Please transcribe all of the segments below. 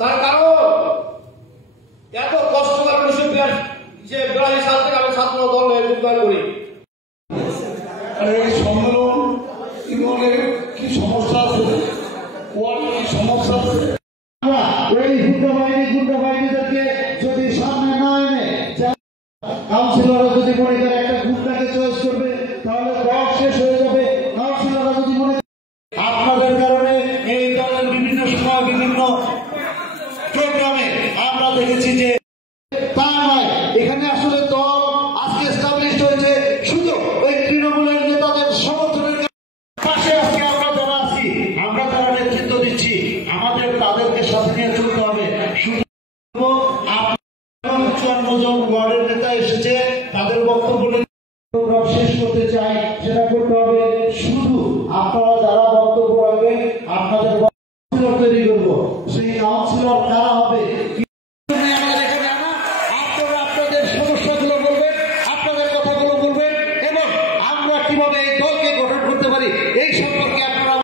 তার কারণ এত কষ্ট করে 1982 সাল থেকে আমি ছাত্র দলে যোগদান করি। এই সম্মেলন জীবনে কি সমস্যা আছে, কি সমস্যা আছে, ওই গুন্ডা বাহিনীদেরকে যদি সামনে না এনে কাউন্সিলররা যদি মনে করে একটা গুন্ডাকে চয়েস করবে তাহলে দল শেষ হয়ে যাবে। কাউন্সিলররা যদি মনে আপনাদের কারণে এই দলের বিভিন্ন সময় বিভিন্ন প্রোগ্রামে আমরা দেখেছি যে তা নয়, এখানে আসলে দল আজকে এস্টাবলিশড হয়েছে শুধু ওই তৃণমূলের নেতাদের সমর্থনের পাশে। আজকে আমরা যারা আছি, আমরা যারা নেতৃত্ব দিচ্ছি, আমাদের তাদেরকে সাথে নিয়ে চলতে হবে। শুধু 54 জন ওয়ার্ডের নেতা এসেছে, তাদের বক্তব্য প্রোগ্রাম শেষ করতে চাই, সেটা করতে হবে। শুধু আপনারা যারা বক্তব্য রাখবেন, আপনাদের কাউন্সিলর তৈরি করবো। সেই কাউন্সিলর কারা হবে, আপনারা আপনাদের সমস্যাগুলো বলবেন, আপনাদের কথাগুলো বলবেন এবং আমরা কিভাবে এই দলকে গঠন করতে পারি এই সম্পর্কে আপনারা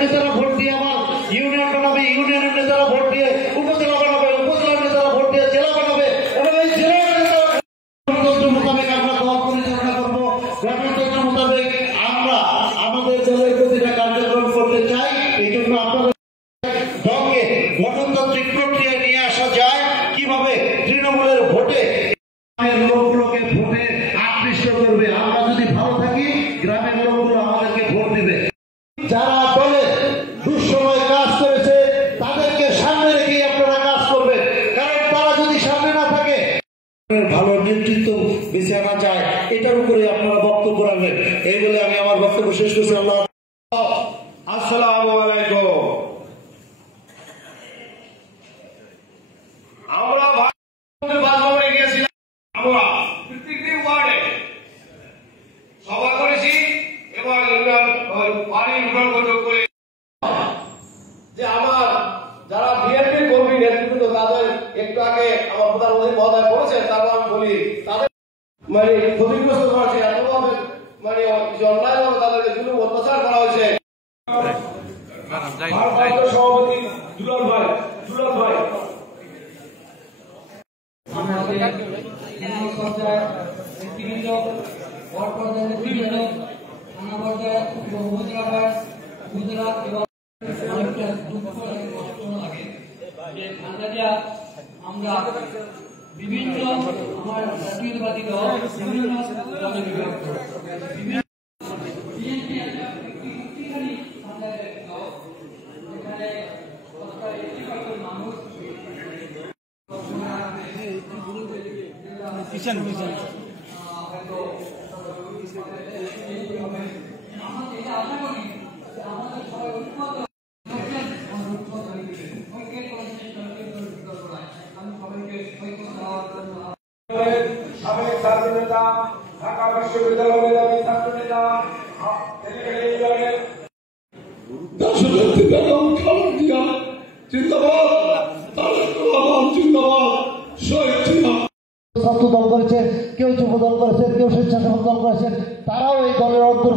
নেতারা ভোট দিয়ে আমার ইউনিয়ন বানাবে, ইউনিয়নের নেতারা ভোট দিয়ে উপজেলা বানাবে, উপজেলার নেতারা ভোট দিয়ে জেলা বানাবে এবং এই জেলার নেতারা গণতন্ত্র মোতাবেক আমরা দল পরিচালনা করবো। গণতন্ত্র মোতাবেক আমরা আমাদের দলের প্রতিটা কার্যক্রম করতে চাই। এই জন্য আপনাদের দলকে গণতান্ত্রিক প্রক্রিয়ায় নিয়ে আসা যায় কিভাবে, তৃণমূলের ভোটে লোকগুলোকে ভোটে আকৃষ্ট করবে। আমরা যদি ভালো থাকি, গ্রামের লোকগুলো আমাদেরকে ভোট দেবে। যারা দলে দুঃসময় কাজ করেছে তাদেরকে সামনে রেখেই আপনারা কাজ করবেন, কারণ তারা যদি সামনে না থাকে ভালো নেতৃত্ব বেছে আনা যায়, এটার উপরে আপনারা বক্তব্য রাখবেন। এই বলে আমি আমার বক্তব্য শেষ করছি। আল্লাহ। আসসালামু আলাইকুম। আমরা বাসভবনে গিয়েছিলাম, আমরা প্রত্যেকটি ওয়ার্ডে সভা করেছি এবং পানি উঠান বৈঠক করে যে আমার যারা বিএনপি কর্মী নেতৃত্ব তাদের একটু আগে আমার প্রধানমন্ত্রী মহোদয় বলেছেন, তারপর আমি বলি তাদের মানে ক্ষতিগ্রস্ত করা হয়েছে, এতভাবে মানে অন্যায়ভাবে তাদেরকে জুলুম অত্যাচার করা হয়েছে। সভাপতি দুলাল ভাই আমরা বিভিন্ন আমার জাতীয়তাবাদী দল বিভিন্ন দলে বিভক্ত, সাবেক ছাত্র নেতা, ঢাকা বিশ্ববিদ্যালয় মেধাবী ছাত্র নেতা, ছাত্র দল করেছেন, কেউ যুব দল করেছেন, কেউ স্বেচ্ছাসেবক দল করেছেন, তারাও এই দলের অন্তর্ভুক্ত।